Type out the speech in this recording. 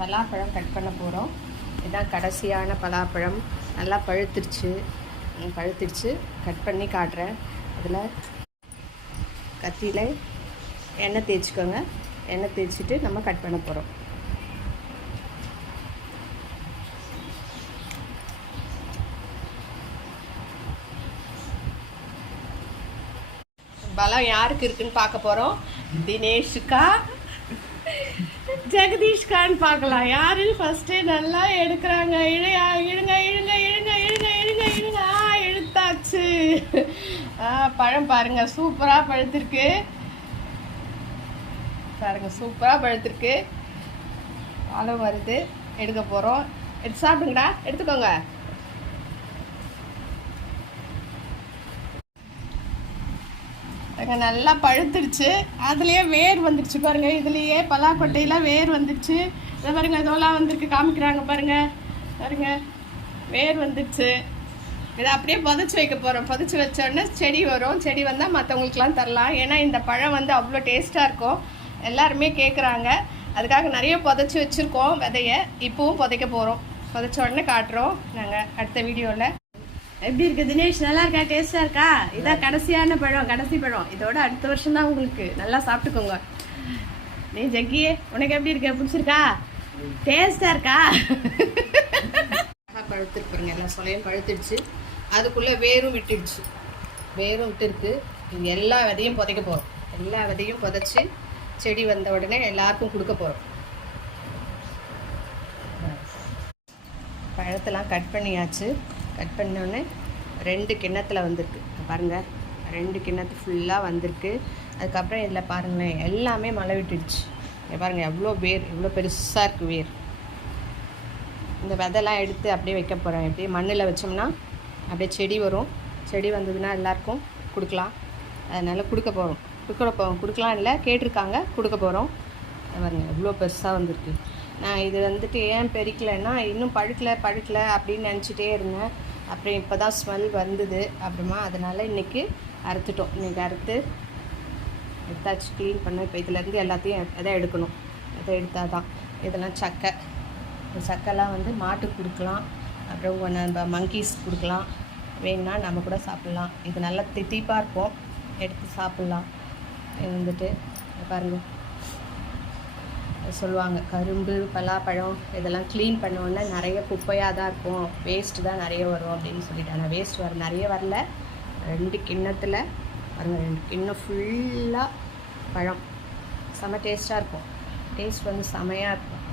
பலாப்பழம் கட் பண்ண போகிறோம் இதுதான் கடைசியான பலாப்பழம். நல்லா பழுத்திருச்சு. பழுத்திருச்சு. கட் பண்ணி காட்டுறேன். அதில் கத்தியில் எண்ணெய் தேய்ச்சிக்கோங்க. எண்ணெய் தேய்ச்சிட்டு நம்ம கட் பண்ண போகிறோம் பலம் யாருக்கு இருக்குன்னு பார்க்க போகிறோம் தினேஷுக்கா ஜெகதீஷ்கான் பார்க்கலாம். யாரு ஃபஸ்ட்டே நல்லா எடுக்கிறாங்க. இழையா இழுங்க இழுங்க இழுங்க இழுங்க இழுங்க இழுங்க. ஆ இழுத்தாச்சு. ஆ பழம் பாருங்க. சூப்பராக பழுத்திருக்கு. பாருங்க சூப்பராக பழுத்திருக்கு. பழம் வருது. எடுக்க போகிறோம் எடுத்து சாப்பிடுங்கடா. எடுத்துக்கோங்க. பாருங்க நல்லா பழுத்துருச்சு அதுலயே வேர் வந்துருச்சு பாருங்க. இதுலயே பலாக்கொட்டையில வேர் வந்துருச்சு இதை பாருங்க இதெல்லாம் வந்திருக்கு. காமிக்கிறாங்க பாருங்க. பாருங்க. வேர் வந்துருச்சு இதை அப்படியே புதைச்சி வைக்க போகிறோம் புதைச்சி வச்சோடனே செடி வரும். செடி வந்தால் மற்றவங்களுக்குலாம் தரலாம். ஏன்னா இந்த பழம் வந்து அவ்வளோ டேஸ்ட்டாக இருக்கும். எல்லாருமே கேட்குறாங்க அதுக்காக நிறைய புதைச்சி வச்சுருக்கோம் விதைய. இப்போவும் புதைக்க போகிறோம் புதைச்ச உடனே காட்டுறோம். நாங்கள் அடுத்த வீடியோவில் எப்படி இருக்கு தினேஷ்? நல்லா இருக்கா? டேஸ்டா இருக்கா? இதான் கடைசியான பழம் கடைசி பழம். இதோட அடுத்த வருஷம் தான் உங்களுக்கு. நல்லா சாப்பிட்டுக்கோங்க. நீ ஜக்கி உனக்கு எப்படி இருக்கு? பிடிச்சிருக்கா? டேஸ்டா இருக்கா? பழுத்துருக்கு பாருங்க. எல்லா சொலையும் பழுத்துடுச்சு. அதுக்குள்ள வேரும் விட்டுடுச்சு. வேரும் விட்டுருக்கு. இது எல்லா விதையும் புதைக்க போகிறோம் எல்லா விதையும் புதைச்சி செடி வந்த உடனே எல்லாருக்கும் கொடுக்க போகிறோம் பழத்தெல்லாம் கட் பண்ணியாச்சு. கட் பண்ணோன்னே ரெண்டு கிண்ணத்தில் வந்திருக்கு. பாருங்கள் ரெண்டு கிண்ணத்து ஃபுல்லாக வந்திருக்கு. அதுக்கப்புறம் இதில் பாருங்களேன் எல்லாமே மழை விட்டுடுச்சு. பாருங்கள் எவ்வளோ வேர் எவ்வளோ பெருசாக இருக்குது வேர். இந்த விதைலாம் எடுத்து அப்படியே வைக்க போகிறேன் எப்படியே மண்ணில் வச்சோம்னா அப்படியே செடி வரும். செடி வந்ததுன்னா எல்லாருக்கும் கொடுக்கலாம். அதனால் கொடுக்க போகிறோம் கொடுக்க போகிறோம் கொடுக்கலாம் இல்லை கேட்டிருக்காங்க கொடுக்க போகிறோம் பாருங்க எவ்வளோ பெருசாக வந்திருக்கு. நான் இது வந்துட்டு ஏன் பெருக்கலைன்னா இன்னும் பழுக்கலை பழுக்கலை அப்படின்னு நினச்சிட்டே இருந்தேன். அப்புறம் இப்போ தான் ஸ்மெல் வந்தது. அப்புறமா அதனால் இன்றைக்கி அறுத்துட்டோம். இன்றைக்கி அறுத்து எடுத்தாச்சு. க்ளீன் பண்ண இப்போ இதுலேருந்து எல்லாத்தையும் எதை எடுக்கணும்? எதை எடுத்தால் தான் இதெல்லாம் சக்கை. இந்த சக்கைலாம் வந்து மாட்டுக்கு கொடுக்கலாம். அப்புறம் நம்ம மங்கீஸ் கொடுக்கலாம். வேணும்னா நம்ம கூட சாப்பிட்லாம். இது நல்லா தித்திப்பாக இருக்கும். எடுத்து சாப்பிட்லாம். வந்துட்டு பாருங்கள் சொல்லுவாங்க. கரும்பு பலாப்பழம் இதெல்லாம் க்ளீன் பண்ணோன்னே நிறைய குப்பையாக தான் இருக்கும். வேஸ்ட்டு தான் நிறைய வரும் அப்படின்னு சொல்லிட்டு ஆனால் வேஸ்ட் வர நிறைய வரல. ரெண்டு கிண்ணத்தில் பாருங்க ரெண்டு கிண்ணம் ஃபுல்லாக பழம். செம்ம டேஸ்ட்டாக இருக்கும். டேஸ்ட் வந்து செமையாக இருக்கும்.